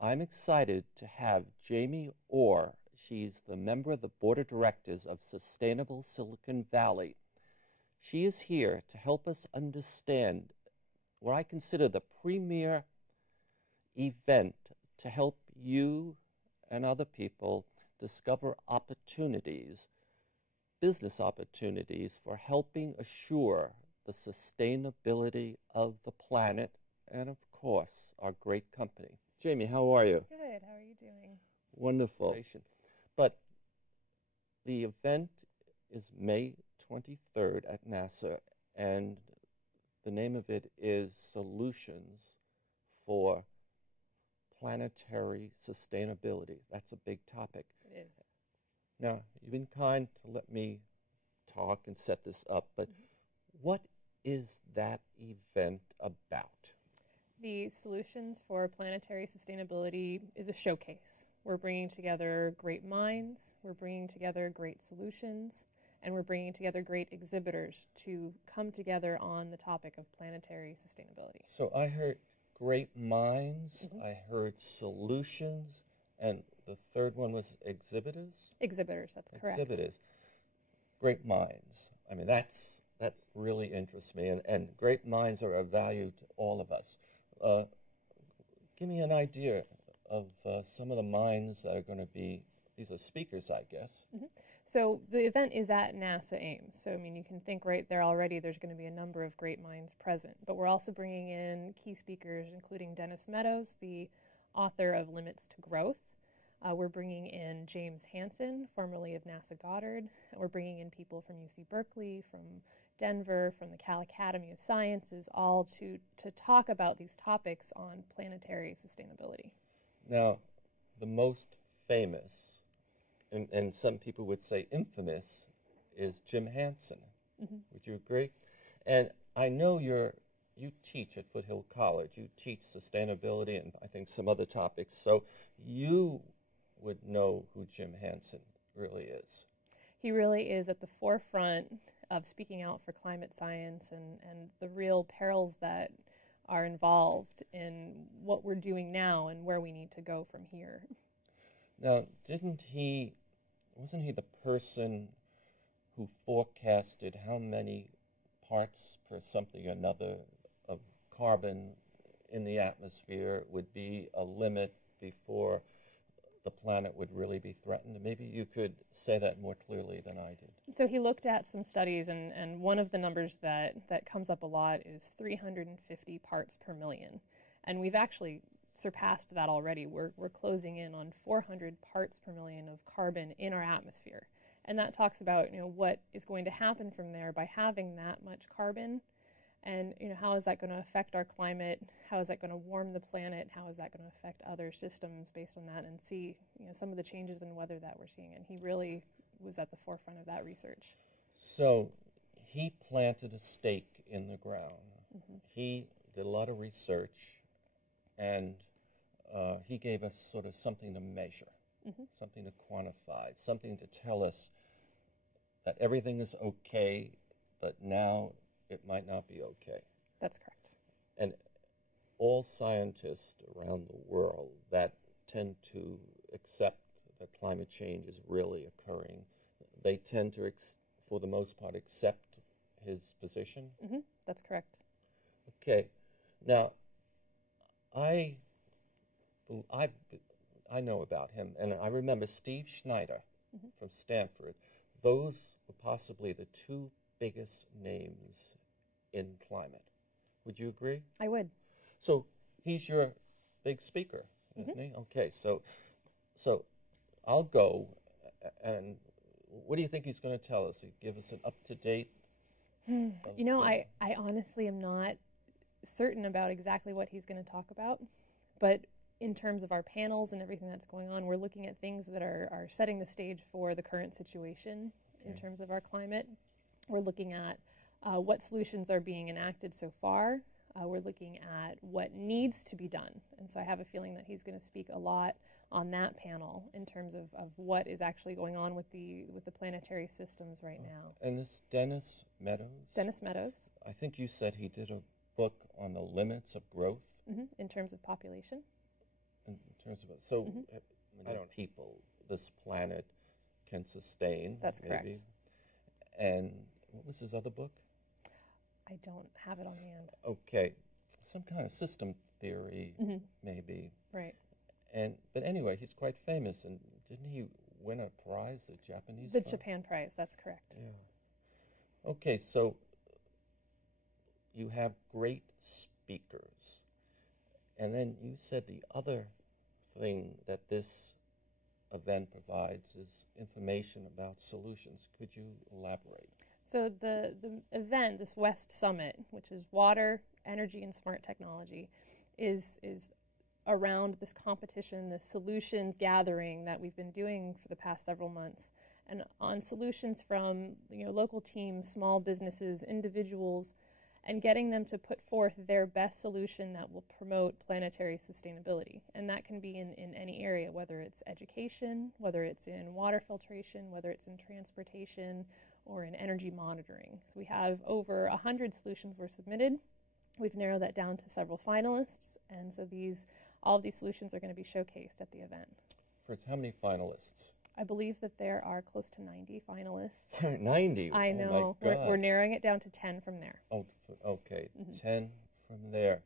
I'm excited to have Jamie Orr. She's the member of the Board of Directors of Sustainable Silicon Valley. She is here to help us understand what I consider the premier event to help you and other people discover opportunities, business opportunities for helping assure the sustainability of the planet and, of course, our great company. Jamie, how are you? Good. How are you doing? Wonderful. But the event is May 23rd at NASA, and the name of it is Solutions for Planetary Sustainability. That's a big topic. It is. Now, you've been kind to let me talk and set this up, but what is that event about? The Solutions for Planetary Sustainability is a showcase. We're bringing together great minds, we're bringing together great solutions, and we're bringing together great exhibitors to come together on the topic of planetary sustainability. So I heard great minds, I heard solutions, and the third one was exhibitors? Exhibitors, that's correct. Exhibitors. Great minds. I mean, that really interests me, and great minds are of value to all of us. Give me an idea of some of the minds that are going to be, these are speakers, I guess. So the event is at NASA Ames. So, I mean, you can think right there already there's going to be a number of great minds present. But we're also bringing in key speakers, including Dennis Meadows, the author of Limits to Growth. We're bringing in James Hansen, formerly of NASA Goddard. We're bringing in people from UC Berkeley, from Denver, from the Cal Academy of Sciences, all to talk about these topics on planetary sustainability. Now, the most famous, and some people would say infamous, is Jim Hansen. Would you agree? And I know you teach at Foothill College. You teach sustainability and I think some other topics. So you would know who Jim Hansen really is. He really is at the forefront of speaking out for climate science and the real perils that are involved in what we're doing now and where we need to go from here. Now, wasn't he the person who forecasted how many parts per something or another of carbon in the atmosphere would be a limit before the planet would really be threatened? Maybe you could say that more clearly than I did. So he looked at some studies, and one of the numbers that comes up a lot is 350 parts per million. And we've actually surpassed that already. We're closing in on 400 parts per million of carbon in our atmosphere. And that talks about, what is going to happen from there by having that much carbon. And, how is that going to affect our climate? How is that going to warm the planet? How is that going to affect other systems based on that? And see, some of the changes in weather that we're seeing. And he really was at the forefront of that research. So he planted a stake in the ground. He did a lot of research, and he gave us sort of something to measure, something to quantify, something to tell us that everything is okay, but now it might not be okay. That's correct. And all scientists around the world that tend to accept that climate change is really occurring, they tend to, for the most part, accept his position? That's correct. Okay. Now, I know about him, and I remember Steve Schneider from Stanford. Those were possibly the two biggest names in climate. Would you agree? I would. So he's your big speaker, isn't he? Okay, so I'll go, and what do you think he's going to tell us? He give us an up-to-date? I honestly am not certain about exactly what he's going to talk about, but in terms of our panels and everything that's going on, we're looking at things that are setting the stage for the current situation in terms of our climate. We're looking at what solutions are being enacted so far. We're looking at what needs to be done. And so I have a feeling that he's going to speak a lot on that panel in terms of what is actually going on with the planetary systems right now. And this Dennis Meadows? Dennis Meadows. I think you said he did a book on the limits of growth. In terms of population. in terms of so I don't people this planet can sustain. That's maybe. correct. And what was his other book? I don't have it on hand. Okay, some kind of system theory, maybe. Right. But anyway, he's quite famous, and didn't he win a prize, the Japanese? The prize? Japan Prize. That's correct. Yeah. Okay, so you have great speakers, and then you said the other thing that this event provides is information about solutions. Could you elaborate? So the event, this West Summit, which is water, energy, and smart technology, is around this competition, this solutions gathering that we've been doing for the past several months, and on solutions from local teams, small businesses, individuals, and getting them to put forth their best solution that will promote planetary sustainability. And that can be in any area, whether it's education, whether it's in water filtration, whether it's in transportation, or in energy monitoring. So we have over 100 solutions were submitted. We've narrowed that down to several finalists, and so all of these solutions are going to be showcased at the event. First, how many finalists? I believe that there are close to 90 finalists. 90? I know. Oh my God. We're narrowing it down to 10 from there. Oh, okay. 10 from there.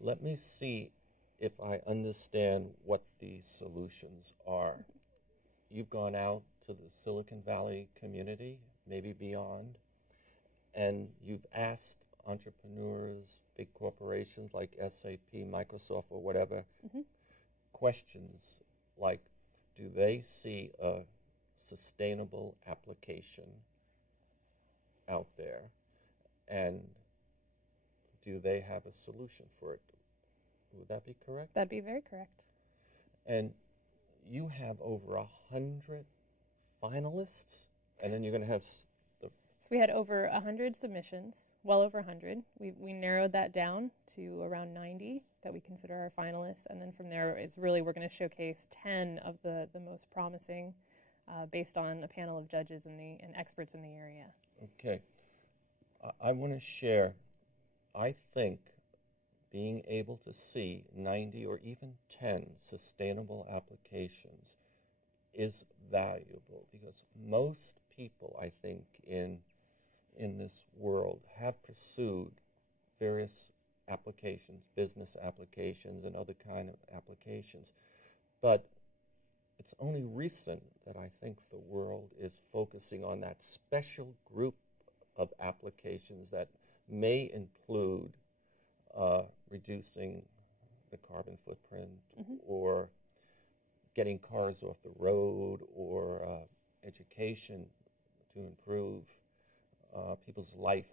Let me see if I understand what these solutions are. You've gone out to the Silicon Valley community, maybe beyond, and you've asked entrepreneurs, big corporations like SAP, Microsoft, or whatever, questions like, do they see a sustainable application out there, and do they have a solution for it? Would that be correct? That'd be very correct. And you have over 100 finalists, and then you're going to have So we had over 100 submissions, well over 100. We narrowed that down to around 90 that we consider our finalists, and then from there it's really we're going to showcase 10 of the most promising based on a panel of judges and experts in the area. Okay. I want to share, I think being able to see 90 or even 10 sustainable applications is valuable, because most people, I think, in this world have pursued various applications, business applications and other kind of applications. But it's only recent that I think the world is focusing on that special group of applications that may include reducing the carbon footprint or getting cars off the road, or education to improve people's life,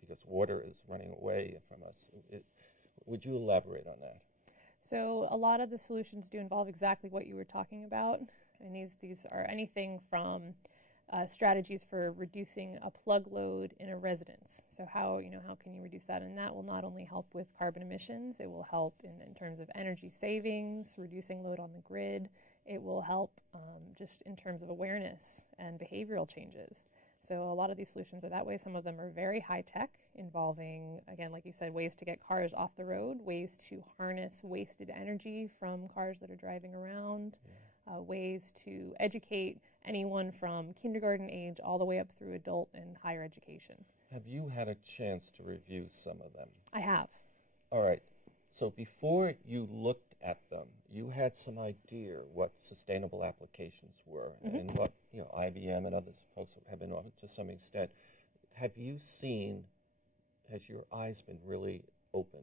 because water is running away from us. Would you elaborate on that? So a lot of the solutions do involve exactly what you were talking about, and these are anything from strategies for reducing a plug load in a residence. So how can you reduce that? And that will not only help with carbon emissions, it will help in terms of energy savings, reducing load on the grid. It will help just in terms of awareness and behavioral changes. So a lot of these solutions are that way. Some of them are very high tech, involving, again, like you said, ways to get cars off the road, ways to harness wasted energy from cars that are driving around, ways to educate anyone from kindergarten age all the way up through adult and higher education. Have you had a chance to review some of them? I have. All right. So before you looked at them, you had some idea what sustainable applications were and what IBM and other folks have been on to some extent. Has your eyes been really opened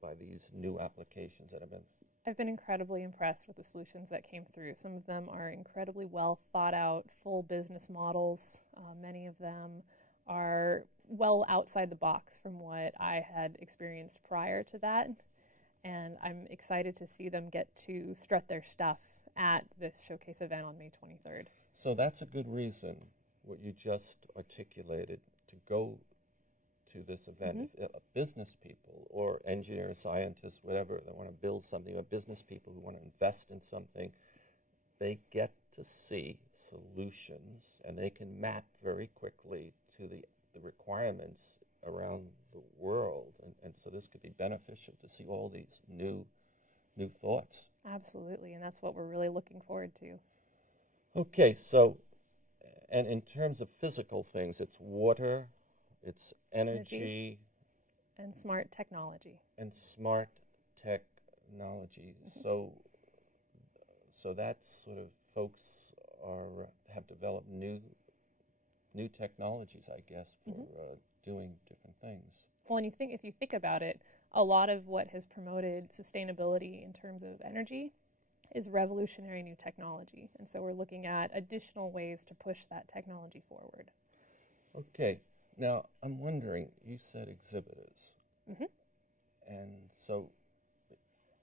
by these new applications that have been? I've been incredibly impressed with the solutions that came through. Some of them are incredibly well thought out, full business models. Many of them are well outside the box from what I had experienced prior to that. And I'm excited to see them get to strut their stuff at this showcase event on May 23rd. So that's a good reason, what you just articulated, to go to this event. If business people or engineers, scientists, whatever, that want to build something, or business people who want to invest in something, they get to see solutions, and they can map very quickly to the requirements around the world. And so this could be beneficial to see all these new new thoughts. Absolutely, and that's what we're really looking forward to. Okay, so, and in terms of physical things, it's water, it's energy and smart technology. And smart technology. So that's sort of folks have developed new technologies, I guess, for doing different things. Well, and if you think about it, a lot of what has promoted sustainability in terms of energy is revolutionary new technology. And so we're looking at additional ways to push that technology forward. Okay. Now, I'm wondering, you said exhibitors. And so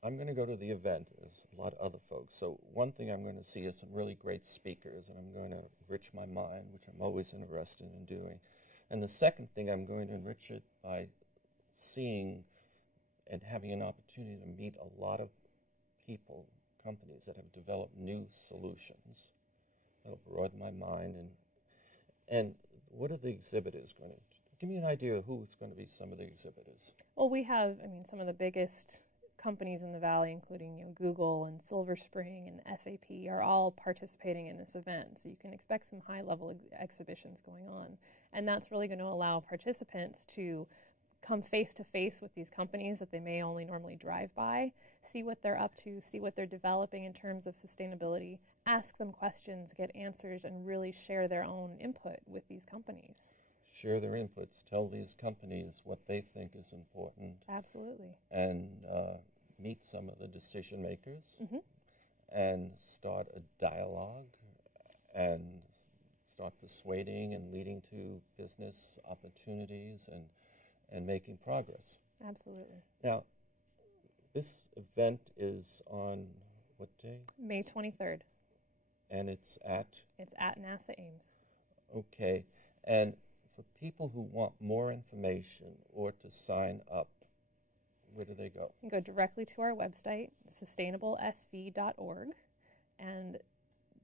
I'm going to go to the event. There's a lot of other folks. So one thing I'm going to see is some really great speakers, and I'm going to enrich my mind, which I'm always interested in doing. And the second thing, I'm going to enrich it by seeing and having an opportunity to meet a lot of people, companies that have developed new solutions that'll broaden my mind. And what are the exhibitors going to do? Give me an idea of who's going to be some of the exhibitors. Well, we have, some of the biggest companies in the Valley, including Google and Silver Spring and SAP, are all participating in this event. So you can expect some high-level exhibitions going on. And that's really going to allow participants to come face-to-face with these companies that they may only normally drive by, see what they're up to, see what they're developing in terms of sustainability, ask them questions, get answers, and really share their own input with these companies. Share their inputs, tell these companies what they think is important. Absolutely. And meet some of the decision makers and start a dialogue and start persuading and leading to business opportunities and making progress. Absolutely. Now, this event is on what day? May 23rd. And it's at? It's at NASA Ames. Okay. And for people who want more information or to sign up, where do they go? You can go directly to our website, sustainablesv.org, and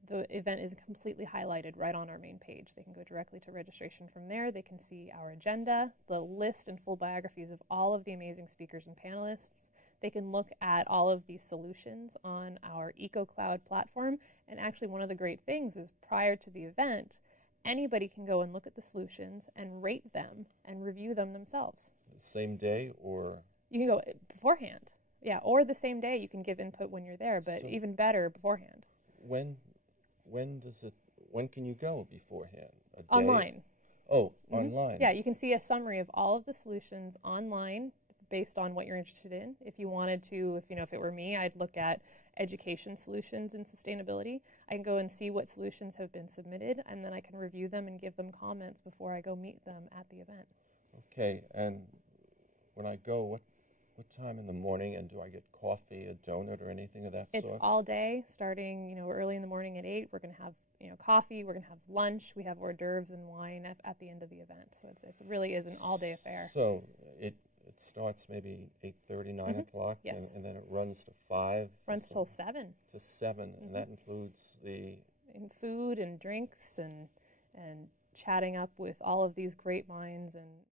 the event is completely highlighted right on our main page. They can go directly to registration from there. They can see our agenda, the list and full biographies of all of the amazing speakers and panelists. They can look at all of these solutions on our EcoCloud platform. And actually, one of the great things is prior to the event, anybody can go and look at the solutions and rate them and review them themselves. The same day, or? You can go beforehand. Yeah, or the same day. You can give input when you're there, but even better beforehand. When can you go beforehand? A day? Online. Oh, online. Yeah, you can see a summary of all of the solutions online based on what you're interested in. If you wanted to, if it were me, I'd look at education solutions and sustainability. I can go and see what solutions have been submitted, and then I can review them and give them comments before I go meet them at the event. Okay, and when I go, what time in the morning, and do I get coffee, a donut, or anything of that sort? It's all day, starting early in the morning at 8. We're going to have coffee. We're going to have lunch. We have hors d'oeuvres and wine at the end of the event. So it really is an all-day affair. So it starts maybe 8:30, 9 o'clock, yes. and then it runs to 5. Runs till 7. To 7, and that includes and food and drinks and chatting up with all of these great minds and